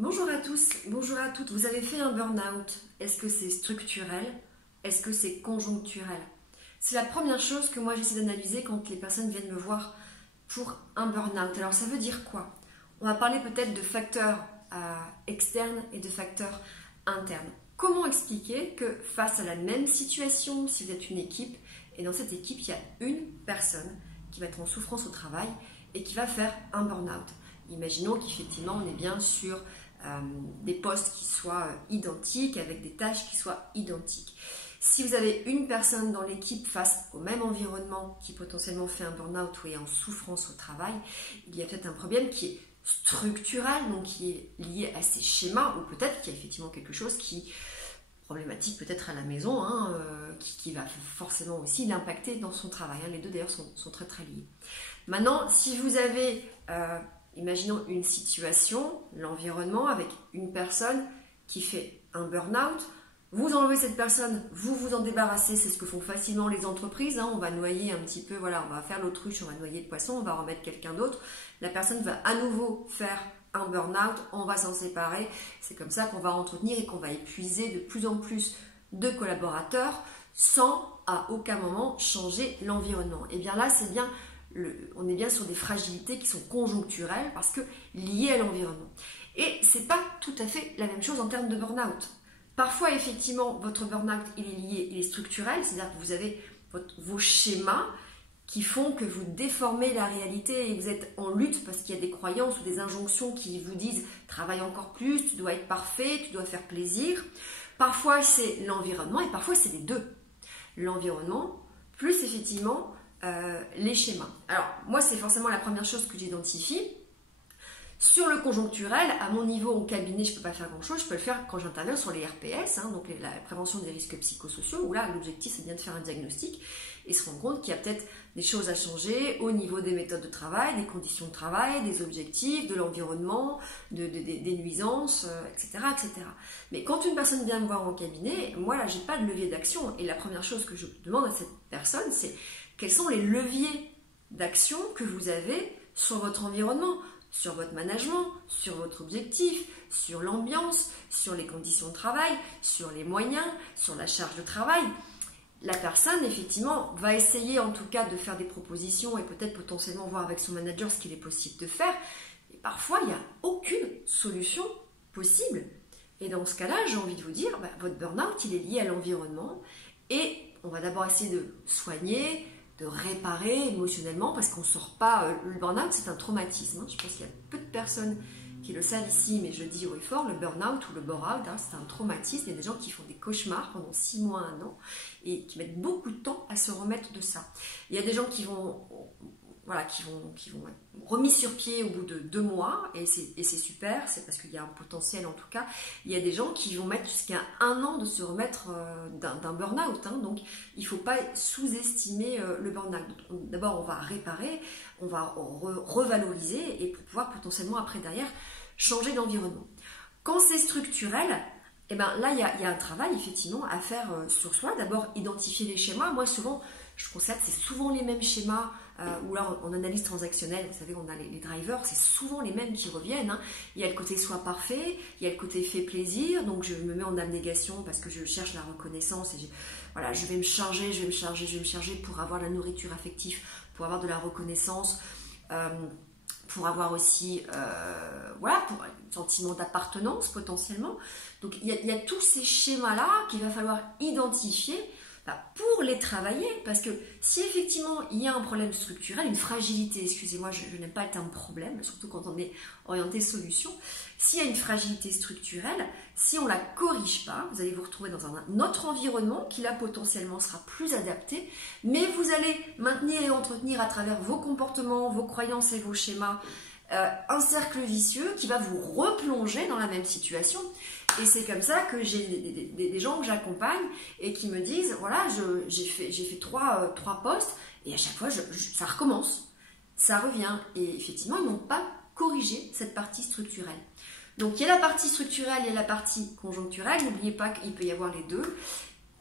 Bonjour à tous, bonjour à toutes. Vous avez fait un burn-out. Est-ce que c'est structurel? Est-ce que c'est conjoncturel? C'est la première chose que moi j'essaie d'analyser quand les personnes viennent me voir pour un burn-out. Alors ça veut dire quoi? On va parler peut-être de facteurs externes et de facteurs internes. Comment expliquer que face à la même situation, si vous êtes une équipe, et dans cette équipe, il y a une personne qui va être en souffrance au travail et qui va faire un burn-out. Imaginons qu'effectivement on est bien sur des postes qui soient identiques, avec des tâches qui soient identiques. Si vous avez une personne dans l'équipe face au même environnement qui potentiellement fait un burn-out ou est en souffrance au travail, il y a peut-être un problème qui est structurel, donc qui est lié à ces schémas, ou peut-être qu'il y a effectivement quelque chose qui problématique peut-être à la maison, qui va forcément aussi l'impacter dans son travail. Les deux d'ailleurs sont très très liés. Maintenant, si vous avez imaginons une situation, l'environnement, avec une personne qui fait un burn-out. Vous enlevez cette personne, vous vous en débarrassez, c'est ce que font facilement les entreprises. On va noyer un petit peu, voilà, on va faire l'autruche, on va noyer le poisson, on va remettre quelqu'un d'autre. La personne va à nouveau faire un burn-out, on va s'en séparer. C'est comme ça qu'on va entretenir et qu'on va épuiser de plus en plus de collaborateurs sans à aucun moment changer l'environnement. Et bien là, c'est bien... on est bien sur des fragilités qui sont conjoncturelles parce que liées à l'environnement. Et c'est pas tout à fait la même chose en termes de burn-out. Parfois, effectivement, votre burn-out, il est lié, il est structurel, c'est-à-dire que vous avez vos schémas qui font que vous déformez la réalité et vous êtes en lutte parce qu'il y a des croyances ou des injonctions qui vous disent « travaille encore plus, tu dois être parfait, tu dois faire plaisir ». Parfois, c'est l'environnement et parfois, c'est les deux. L'environnement, plus effectivement les schémas. Alors, moi, c'est forcément la première chose que j'identifie. Sur le conjoncturel, à mon niveau en cabinet, je ne peux pas faire grand-chose. Je peux le faire quand j'interviens sur les RPS, donc la prévention des risques psychosociaux, où là, l'objectif, c'est bien de faire un diagnostic et se rendre compte qu'il y a peut-être des choses à changer au niveau des méthodes de travail, des conditions de travail, des objectifs, de l'environnement, des nuisances, etc., etc. Mais quand une personne vient me voir en cabinet, moi, là, je n'ai pas de levier d'action. Et la première chose que je demande à cette personne, c'est quels sont les leviers d'action que vous avez sur votre environnement, sur votre management, sur votre objectif, sur l'ambiance, sur les conditions de travail, sur les moyens, sur la charge de travail. La personne, effectivement, va essayer en tout cas de faire des propositions et peut-être potentiellement voir avec son manager ce qu'il est possible de faire. Et parfois, il n'y a aucune solution possible. Et dans ce cas-là, j'ai envie de vous dire, votre burn-out, il est lié à l'environnement et on va d'abord essayer de soigner, de réparer émotionnellement parce qu'on ne sort pas. Le burn-out, c'est un traumatisme. Je pense qu'il y a peu de personnes qui le savent ici, mais je dis haut et fort, le burn-out ou le bore-out, c'est un traumatisme. Il y a des gens qui font des cauchemars pendant 6 mois, 1 an et qui mettent beaucoup de temps à se remettre de ça. Il y a des gens qui vont être remis sur pied au bout de 2 mois et c'est super, c'est parce qu'il y a un potentiel en tout cas. Il y a des gens qui vont mettre jusqu'à 1 an de se remettre d'un burn-out, donc il ne faut pas sous-estimer le burn-out. D'abord on va réparer, on va revaloriser et pour pouvoir potentiellement après derrière changer d'environnement. Quand c'est structurel, eh ben là il y a un travail effectivement à faire sur soi. D'abord identifier les schémas. Moi souvent je constate que c'est souvent les mêmes schémas, ou alors en analyse transactionnelle, vous savez, on a les drivers, c'est souvent les mêmes qui reviennent. Il y a le côté soit parfait, il y a le côté fait plaisir, donc je me mets en abnégation parce que je cherche la reconnaissance et je vais me charger pour avoir la nourriture affective, pour avoir de la reconnaissance, pour avoir aussi pour un sentiment d'appartenance potentiellement. Donc il y a tous ces schémas-là qu'il va falloir identifier pour les travailler, parce que si effectivement il y a un problème structurel, une fragilité, excusez-moi, je n'aime pas le terme problème, surtout quand on est orienté solution, s'il y a une fragilité structurelle, si on ne la corrige pas, vous allez vous retrouver dans un autre environnement qui là potentiellement sera plus adapté, mais vous allez maintenir et entretenir à travers vos comportements, vos croyances et vos schémas, un cercle vicieux qui va vous replonger dans la même situation. Et c'est comme ça que j'ai des gens que j'accompagne et qui me disent, voilà, j'ai fait trois postes et à chaque fois, ça recommence, ça revient. Et effectivement, ils n'ont pas corrigé cette partie structurelle. Donc, il y a la partie structurelle, il y a la partie conjoncturelle. N'oubliez pas qu'il peut y avoir les deux.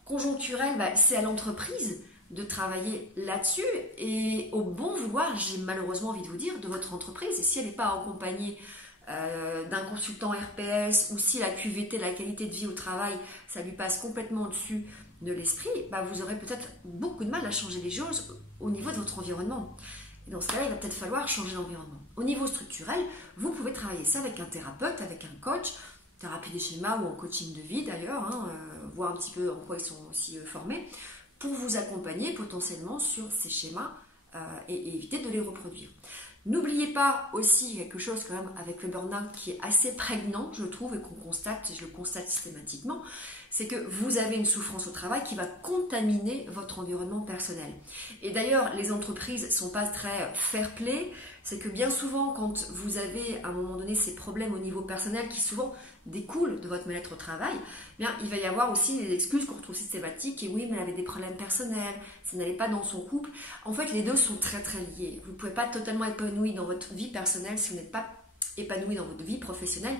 Conjoncturel, c'est à l'entreprise de travailler là-dessus et au bon vouloir, j'ai malheureusement envie de vous dire, de votre entreprise. Et si elle n'est pas accompagnée d'un consultant RPS, ou si la QVT, la qualité de vie au travail, ça lui passe complètement au-dessus de l'esprit, bah vous aurez peut-être beaucoup de mal à changer les choses au niveau de votre environnement. Et dans ce cas-là, il va peut-être falloir changer l'environnement. Au niveau structurel, vous pouvez travailler ça avec un thérapeute, avec un coach, thérapie des schémas ou en coaching de vie d'ailleurs, voir un petit peu en quoi ils sont aussi formés, pour vous accompagner potentiellement sur ces schémas et éviter de les reproduire. N'oubliez pas aussi quelque chose quand même avec le burn-out qui est assez prégnant, je trouve, et qu'on constate, et je le constate systématiquement, c'est que vous avez une souffrance au travail qui va contaminer votre environnement personnel. Et d'ailleurs, les entreprises ne sont pas très fair-play, c'est que bien souvent, quand vous avez à un moment donné ces problèmes au niveau personnel qui souvent découlent de votre mal-être au travail, bien, il va y avoir aussi des excuses qu'on retrouve systématiques, et oui, mais elle avait des problèmes personnels, ça n'allait pas dans son couple. En fait, les deux sont très très liés. Vous ne pouvez pas totalement épanoui dans votre vie personnelle si vous n'êtes pas épanoui dans votre vie professionnelle,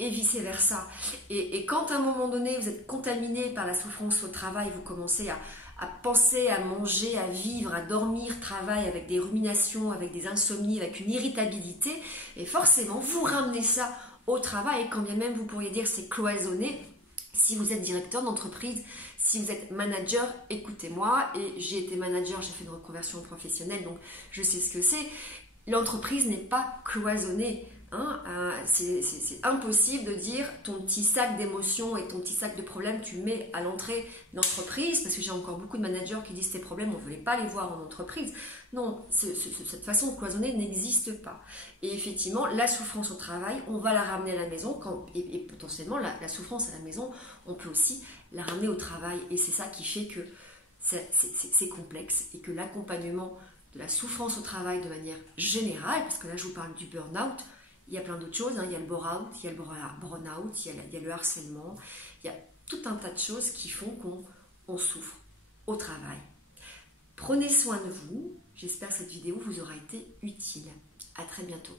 et vice-versa. Et quand à un moment donné, vous êtes contaminé par la souffrance au travail, vous commencez à penser, à manger, à vivre, à dormir, travail avec des ruminations, avec des insomnies, avec une irritabilité, et forcément, vous ramenez ça au travail, et quand bien même vous pourriez dire c'est cloisonné. Si vous êtes directeur d'entreprise, si vous êtes manager, écoutez-moi, et j'ai été manager, j'ai fait une reconversion professionnelle, donc je sais ce que c'est. L'entreprise n'est pas cloisonnée. C'est impossible de dire ton petit sac d'émotions et ton petit sac de problèmes tu mets à l'entrée d'entreprise, parce que j'ai encore beaucoup de managers qui disent tes problèmes on ne voulait pas les voir en entreprise. Non, cette façon de cloisonner n'existe pas. Et effectivement, la souffrance au travail, on va la ramener à la maison et potentiellement la souffrance à la maison, on peut aussi la ramener au travail, et c'est ça qui fait que c'est complexe, et que l'accompagnement de la souffrance au travail de manière générale, parce que là je vous parle du burn-out, il y a plein d'autres choses, il y a le bore-out, il y a le burn-out, il y a le harcèlement, il y a tout un tas de choses qui font qu'on souffre au travail. Prenez soin de vous, j'espère que cette vidéo vous aura été utile. À très bientôt.